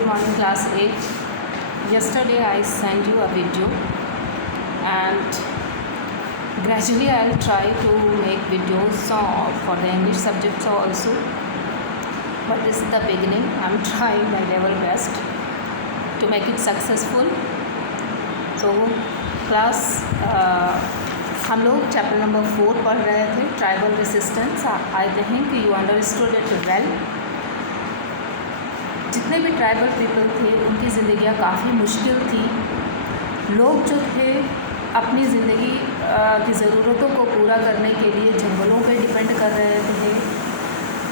Good morning, class 8. Yesterday I sent you a video, and gradually I'll try to make videos for the English subjects also, but this is the beginning. I'm trying my level best to make it successful. So class हम लोग chapter number 4 पढ़ रहे थे, tribal resistance. I think you understood it well. जितने भी tribal people थे उनकी ज़िंदगियाँ काफ़ी मुश्किल थी. लोग जो थे अपनी ज़िंदगी की ज़रूरतों को पूरा करने के लिए जंगलों पे डिपेंड कर रहे थे.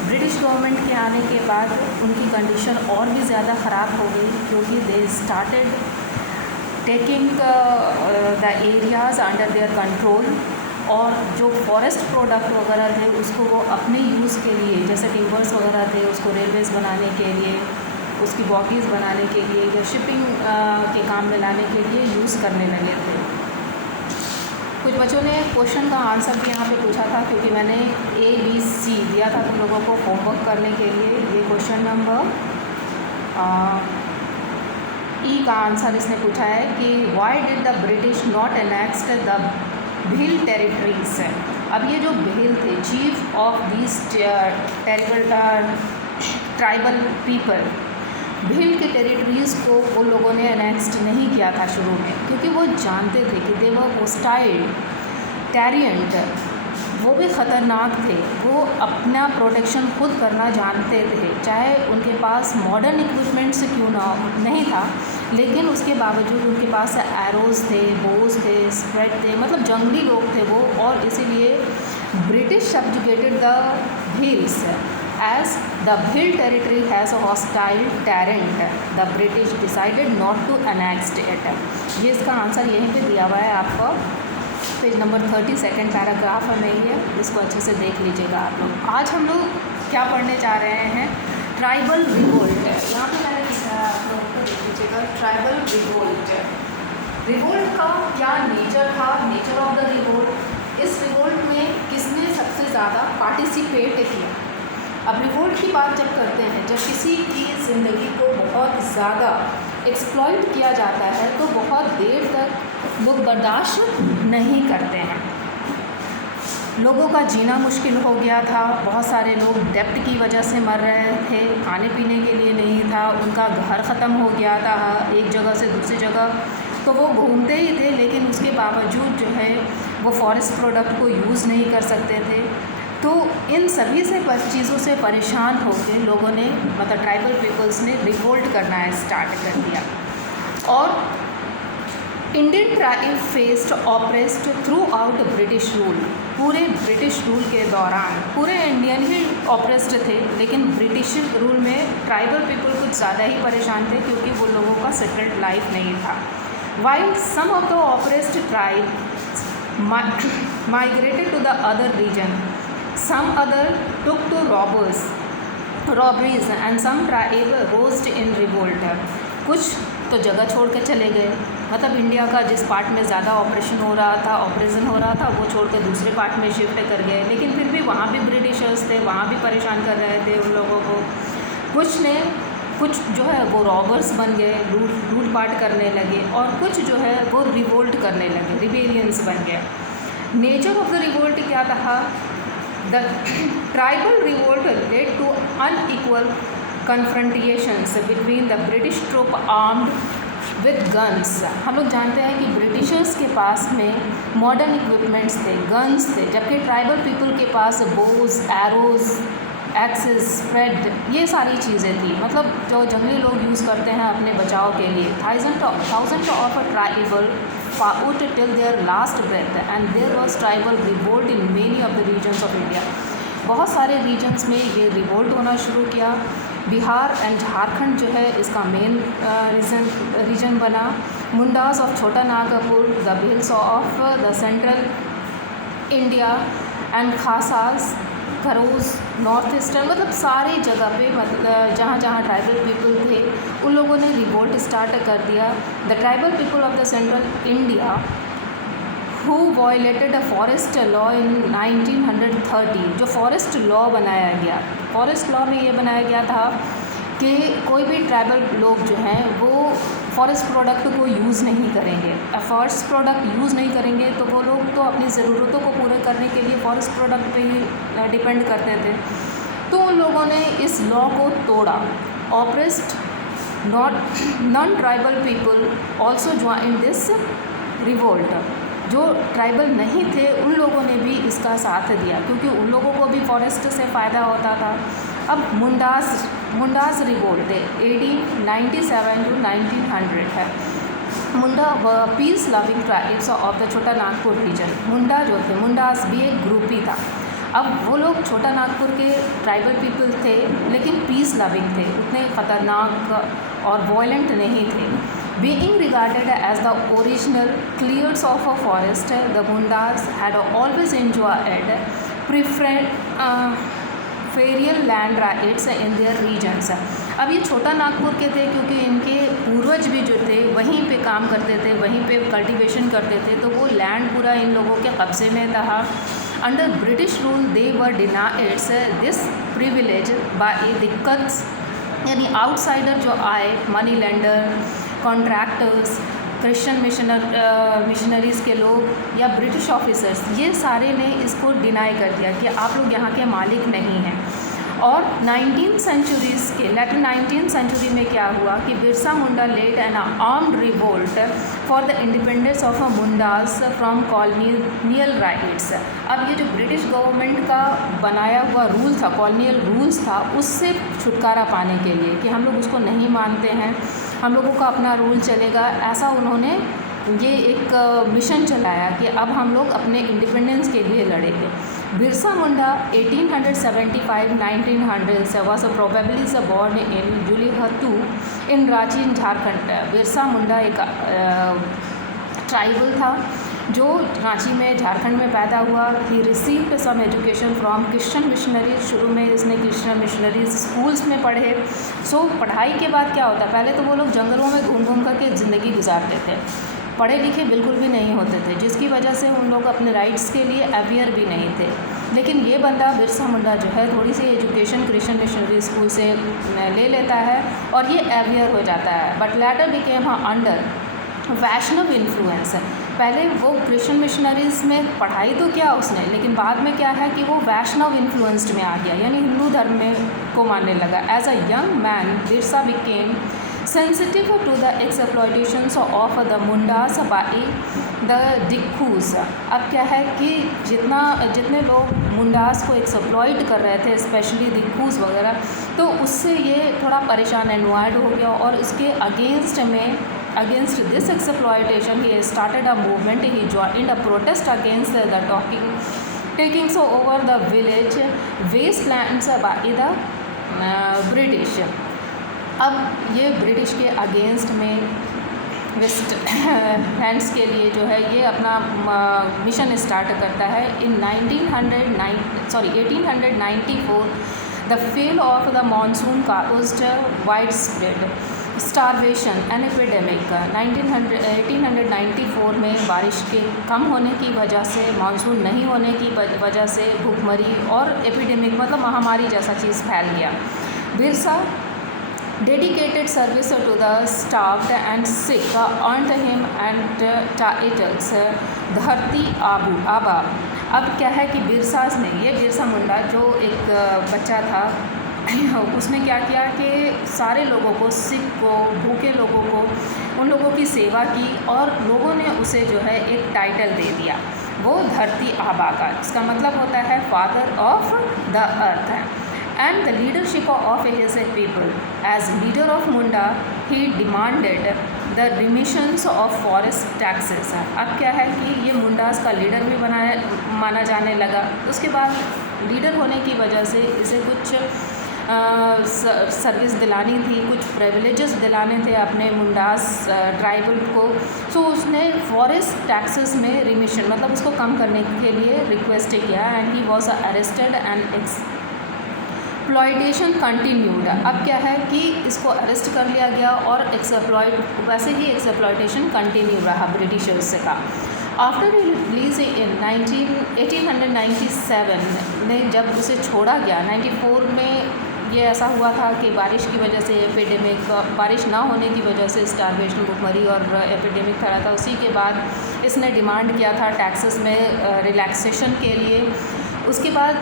ब्रिटिश गवर्नमेंट के आने के बाद उनकी कंडीशन और भी ज़्यादा ख़राब हो गई, क्योंकि they started taking the areas under their control, और जो फॉरेस्ट प्रोडक्ट वगैरह थे उसको वो अपने यूज़ के लिए, जैसे टिम्बर्स वगैरह थे उसको रेलवेज़ बनाने के लिए, उसकी बॉगीज़ बनाने के लिए या शिपिंग के काम में लाने के लिए यूज़ करने लगे थे. कुछ बच्चों ने क्वेश्चन का आंसर भी यहाँ पे पूछा था, क्योंकि मैंने ABC दिया था तुम लोगों को होमवर्क करने के लिए. ये क्वेश्चन नंबर ई का आंसर इसने पूछा है कि why did the British not enact the Bhil territories. अब ये जो भील थे, chief of this tribal people, Bhil के टेरिटरीज़ को उन लोगों ने एनेक्स्ट नहीं किया था शुरू में, क्योंकि वो जानते थे कि दे वर होस्टाइल, टेरिएंट, वो भी ख़तरनाक थे. वो अपना प्रोटेक्शन खुद करना जानते थे, चाहे उनके पास मॉडर्न इक्विपमेंट्स क्यों ना नहीं था, लेकिन उसके बावजूद उनके पास एरोज़ थे, बोज थे, स्प्रेड थे, मतलब जंगली लोग थे वो. और इसीलिए British subjugated the Bhils. As the Bhil territory has a hostile tyrant, the British decided not to annex it. ये इसका आंसर यहीं पे दिया हुआ है आपका, पेज नंबर 32 पैराग्राफ में ही है. इसको अच्छे से देख लीजिएगा आप लोग. आज हम लोग क्या पढ़ने जा रहे हैं? Tribal revolt. यहाँ पे मैंने लिखा है, आप लोग को देख लीजिएगा. Tribal revolt. रिवोल्ट का क्या नेचर था, नेचर ऑफ द रिवोल्ट, इस रिवोल्ट में किसने सबसे ज़्यादा पार्टिसिपेट किया. अब रिवोल्ट की बात जब करते हैं, जब किसी की ज़िंदगी को बहुत ज़्यादा एक्सप्लॉइट किया जाता है तो बहुत देर तक लोग बर्दाश्त नहीं करते हैं. लोगों का जीना मुश्किल हो गया था. बहुत सारे लोग डेप्ट की वजह से मर रहे थे, खाने पीने के लिए नहीं था, उनका घर ख़त्म हो गया था एक जगह से दूसरी जगह. तो वो घूमते ही थे, लेकिन उसके बावजूद जो है वो फॉरेस्ट प्रोडक्ट को यूज़ नहीं कर सकते थे. तो इन सभी से चीज़ों से परेशान होकर लोगों ने, मतलब ट्राइबल पीपल्स ने रिवोल्ट करना स्टार्ट कर दिया. और Indian tribe faced oppressed through out British rule. पूरे ब्रिटिश रूल के दौरान पूरे इंडियन ही ऑप्रेस्ड थे, लेकिन ब्रिटिश रूल में ट्राइबल पीपल कुछ ज़्यादा ही परेशान थे, क्योंकि वो लोगों का सेटल्ड लाइफ नहीं था. While some of the oppressed tribe migrated to the other region, some other took to robberies and some tribe rose in revolt. कुछ तो जगह छोड़ के चले गए, मतलब इंडिया का जिस पार्ट में ज़्यादा ऑपरेशन हो रहा था वो छोड़ के दूसरे पार्ट में शिफ्ट कर गए. लेकिन फिर भी वहाँ भी ब्रिटिशर्स थे, वहाँ भी परेशान कर रहे थे उन लोगों को. कुछ जो है वो रॉबर्स बन गए, लूटपाट करने लगे, और कुछ जो है वो रिवोल्ट करने लगे, रिबेलियंस बन गए. नेचर ऑफ द रिवोल्ट क्या था? The tribal revolt led to unequal confrontations between the British troop armed with guns. हम लोग जानते हैं कि ब्रिटिशर्स के पास में मॉडर्न इक्विपमेंट्स थे, गन्स थे, जबकि ट्राइबल पीपल के पास बोज, एरोज, एक्सेस, स्प्रेड, ये सारी चीज़ें थी, मतलब जो जंगली लोग यूज़ करते हैं अपने बचाव के लिए. Thousand of a tribal fought till their last breath, and there was tribal revolt in many of the regions of India. बहुत सारे रीजन्स में ये रिवोल्ट होना शुरू किया. बिहार एंड झारखंड जो है इसका मेन रीजन बना. Mundas of Chota Nagpur, the Bhils of the central India and Khasas, खरोज, नॉर्थ ईस्टर्न, मतलब सारी जगह पे, मतलब जहाँ जहाँ ट्राइबल पीपल थे उन लोगों ने रिवोल्ट स्टार्ट कर दिया. The tribal people of the central India who violated a forest law in 1930. जो फॉरेस्ट लॉ बनाया गया, फॉरेस्ट लॉ में ये बनाया गया था कि कोई भी ट्राइबल लोग जो हैं वो फॉरेस्ट प्रोडक्ट को यूज़ नहीं करेंगे। फॉरेस्ट प्रोडक्ट यूज़ नहीं करेंगे तो वो लोग तो अपनी ज़रूरतों को पूरे करने के लिए फॉरेस्ट प्रोडक्ट पे ही डिपेंड करते थे। तो उन लोगों ने इस लॉ को तोड़ा। Oppressed non tribal people also join this revolt. जो ट्राइबल नहीं थे उन लोगों ने भी इसका साथ दिया, क्योंकि उन लोगों को भी फॉरेस्ट से फ़ायदा होता था। अब मुंडास रिवोल्ट 1897 to 1900 है। Munda peace loving tribes of the Chota Nagpur reason. मुंडा जो थे, मुंडास भी एक ग्रुप ही था। अब वो लोग छोटा नागपुर के ट्राइबल पीपल थे, लेकिन पीस लविंग थे, उतने ख़तरनाक और वॉयलेंट नहीं थे। Being regarded as the original clears of a forest, the Mundas had always enjoyed preferential land rights in their regions. अब ये छोटा नागपुर के थे क्योंकि इनके पूर्वज भी जो थे वहीं पे काम करते थे, वहीं पे कल्टीवेशन करते थे, तो वो लैंड पूरा इन लोगों के कब्जे में था। Under British rule they were denied this privilege by दिक्कत, यानी आउटसाइडर जो आए, money lender, contractors, Christian missionaries के लोग या ब्रिटिश ऑफिसर्स, ये सारे ने इसको डिनाई कर दिया कि आप लोग यहाँ के मालिक नहीं हैं। और 19th सेंचुरी में क्या हुआ कि Birsa Munda led an armed revolt for the independence of Mundas from colonial rights. अब ये जो ब्रिटिश गवर्नमेंट का बनाया हुआ रूल था, कॉलोनियल रूल्स था, उससे छुटकारा पाने के लिए कि हम लोग उसको नहीं मानते हैं, हम लोगों का अपना रूल चलेगा, ऐसा उन्होंने ये एक मिशन चलाया कि अब हम लोग अपने इंडिपेंडेंस के लिए लड़ेंगे। Birsa Munda 1875-1900 was probably born in Julihatu in Ranchi in Jharkhand. Birsa Munda एक ट्राइबल था जो रांची में झारखंड में पैदा हुआ। He received some education from Christian missionaries. शुरू में इसने क्रिश्चियन मिशनरीज स्कूल्स में पढ़े। पढ़ाई के बाद क्या होता है, पहले तो वो लोग जंगलों में घूम करके ज़िंदगी गुजारते थे, पढ़े लिखे बिल्कुल भी नहीं होते थे, जिसकी वजह से उन लोग अपने राइट्स के लिए अवेयर भी नहीं थे। लेकिन ये बंदा बिरसा मुंडा जो है थोड़ी सी एजुकेशन क्रिश्चियन मिशनरी स्कूल से ले लेता है और ये अवेयर हो जाता है। But later became under Vaishnav influence. पहले वो क्रिश्चियन मिशनरीज़ में पढ़ाई तो किया उसने, लेकिन बाद में क्या है कि वो वैष्णव इन्फ्लुएंस्ड में आ गया, यानी हिंदू धर्म में को मानने लगा। As a young man Birsa became sensitive to the exploitations of the Mundas by the Dikhus। अब क्या है कि जितने लोग मुंडास को एक्सप्लॉइट कर रहे थे, स्पेशली दिखूस वगैरह, तो उससे ये थोड़ा परेशान एनवायर्ड हो गया और इसके against this exploitation he started a movement. He joined a protest against the taking over the village wastelands by the British. अब ये ब्रिटिश के अगेंस्ट में वेस्ट लैंड्स के लिए जो है ये अपना मिशन स्टार्ट करता है। इन 1894 the fell off the monsoon caused widespread starvation and epidemic। 1894 में बारिश के कम होने की वजह से, मानसून नहीं होने की वजह से भूखमरी और एपिडेमिक मतलब महामारी जैसा चीज़ फैल गया। Birsa dedicated service to the starved and sick, earned him and titles धरती आबा। अब क्या है कि ये बिरसा मुंडा जो एक बच्चा था, उसने क्या किया कि सारे लोगों को, सिख को, भूखे लोगों को, उन लोगों की सेवा की और लोगों ने उसे जो है एक टाइटल दे दिया, वो धरती आबा का। इसका मतलब होता है father of the earth. and the leadership of his people. As leader of Munda, he demanded the remissions of forest taxes। अब क्या है कि ये मुंडास का लीडर भी माना जाने लगा। उसके बाद लीडर होने की वजह से इसे कुछ सर्विस दिलानी थी, कुछ प्रिविलेजेस दिलाने थे अपने मुंडास ट्राइबल को। उसने फॉरेस्ट टैक्सेस में रिमिशन मतलब उसको कम करने के लिए रिक्वेस्ट किया। And he was arrested and exploitation continued. अब क्या है कि इसको अरेस्ट कर लिया गया और वैसे ही एक्सप्लॉइटेशन कंटिन्यू रहा ब्रिटिशर्स का। आफ्टर रिलीज इन 1897 में जब उसे छोड़ा गया, 94 में ये ऐसा हुआ था कि बारिश की वजह से एपिडेमिक, बारिश ना होने की वजह से स्टारवेशन, भुखमरी और एपिडेमिक फैला था। उसी के बाद इसने डिमांड किया था टैक्सेस में रिलैक्सेशन के लिए। उसके बाद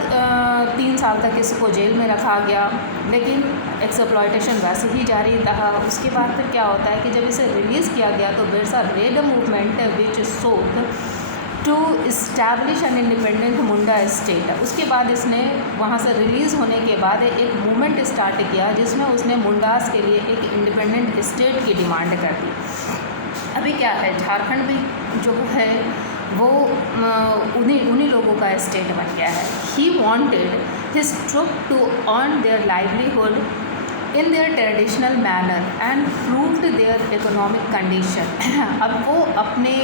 3 साल तक इसको जेल में रखा गया, लेकिन एक्सप्लॉयटेशन वैसे ही जारी रहा। उसके बाद फिर क्या होता है कि जब इसे रिलीज़ किया गया तो Birsa led a movement which sought to establish an independent Munda state. उसके बाद इसने वहाँ से रिलीज़ होने के बाद एक मूवमेंट स्टार्ट किया जिसमें उसने मुंडास के लिए एक इंडिपेंडेंट स्टेट की डिमांड कर दी। अभी क्या है, झारखंड भी जो है वो उन्हीं लोगों का स्टेट बन गया है। He wanted his troop to earn their livelihood in their traditional manner and proved their economic condition. अब वो अपने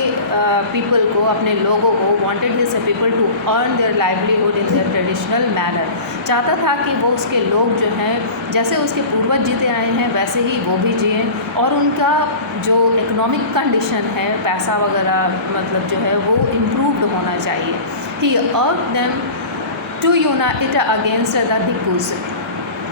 पीपल को, अपने लोगों को, wanted his people to earn their livelihood in their traditional manner, चाहता था कि वो उसके लोग जो हैं जैसे उसके पूर्वज जीते आए हैं वैसे ही वो भी जिएँ, और उनका जो इकोनॉमिक कंडीशन है, पैसा वगैरह मतलब जो है वो इम्प्रूव्ड होना चाहिए। He urged them to unite against the Dikkus.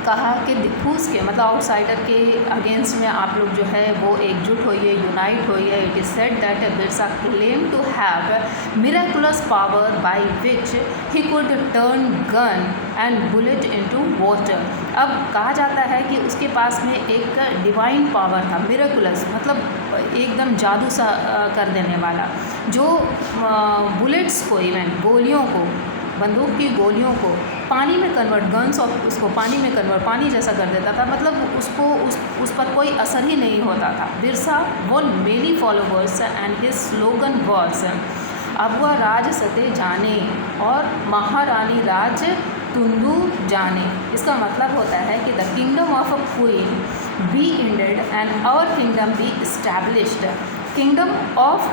कहा कि दिक्कूस के मतलब आउटसाइडर के अगेंस्ट में आप लोग जो है वो एकजुट होइए, यूनाइट होइए। It is said that Birsa claim to have miraculous power by which he could turn gun and bullet into water. अब कहा जाता है कि उसके पास में एक डिवाइन पावर था, मिरेकुलस मतलब एकदम जादू सा कर देने वाला, जो बुलेट्स को, इवन गोलियों को, बंदूक की गोलियों को पानी में कन्वर्ट, गन्स और उसको पानी में कन्वर्ट, पानी जैसा कर देता था। मतलब उसको उस पर कोई असर ही नहीं होता था। Birsa one many followers and his slogan was अब वह राज सते जाने और महारानी राज तुंदू जाने। इसका मतलब होता है कि the kingdom of a queen be ended and our kingdom be established. Kingdom of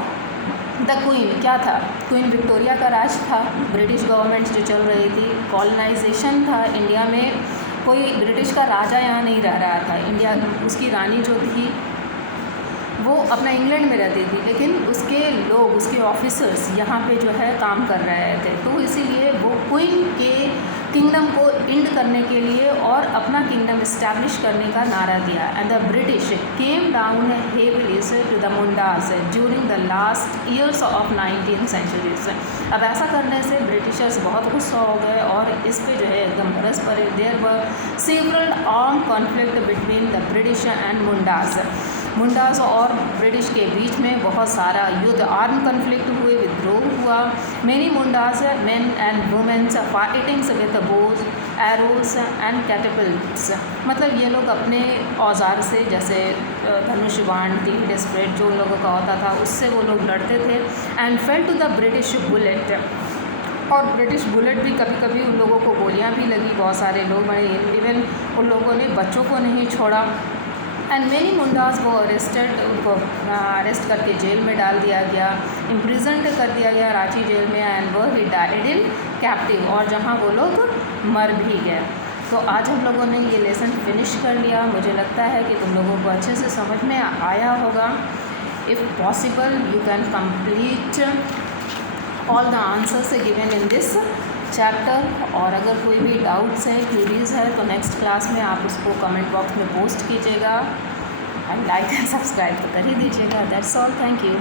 the queen क्या था? क्वीन विक्टोरिया का राज था, ब्रिटिश गवर्नमेंट जो चल रही थी, कॉलोनाइजेशन था इंडिया में, कोई ब्रिटिश का राजा यहाँ नहीं रह रहा था। इंडिया, उसकी रानी जो थी वो अपना इंग्लैंड में रहती थी, लेकिन उसके लोग, उसके ऑफिसर्स यहाँ पे जो है काम कर रहे थे, तो इसीलिए वो क्वीन के किंगडम को इंड करने के लिए और अपना किंगडम इस्टेब्लिश करने का नारा दिया। And the British came down heavily to the Mundas during the last years of 19th centuries. अब ऐसा करने से ब्रिटिशर्स बहुत गुस्सा हो गए और इस पे जो है एकदम बरस पड़े। There were several arm conflict between the British and Mundas. Mundas और ब्रिटिश के बीच में बहुत सारा युद्ध, आर्म कन्फ्लिक्ट हुए, विद्रोह हुआ। Many Mundas men and womens fightings with bows, arrows and catapults. मतलब ये लोग अपने औजार से, जैसे धनुष, बाण, तीर, स्प्रेड जो लोगों का होता था, उससे वो लोग लड़ते थे। And fell to the British bullet. और ब्रिटिश बुलेट भी कभी कभी उन लोगों को गोलियां भी लगी, बहुत सारे लोग मरे, इवन उन लोगों ने बच्चों को नहीं छोड़ा। एंड मेनी मुंडास वो अरेस्टेड, उनको अरेस्ट करके जेल में डाल दिया गया, इम्प्रिजन्ड कर दिया गया रांची जेल में। एंड वो ही डाइड इन कैप्टिव, और जहाँ वो लोग मर भी गए। तो आज हम लोगों ने ये लेसन फिनिश कर लिया। मुझे लगता है कि तुम लोगों को अच्छे से समझ में आया होगा। If possible you can complete all the answers given in this chapter. और अगर कोई भी डाउट्स है, क्यूरीज है, तो नेक्स्ट क्लास में आप उसको कमेंट बॉक्स में पोस्ट कीजिएगा। एंड लाइक एंड सब्सक्राइब तो कर ही दीजिएगा। That's all, thank you.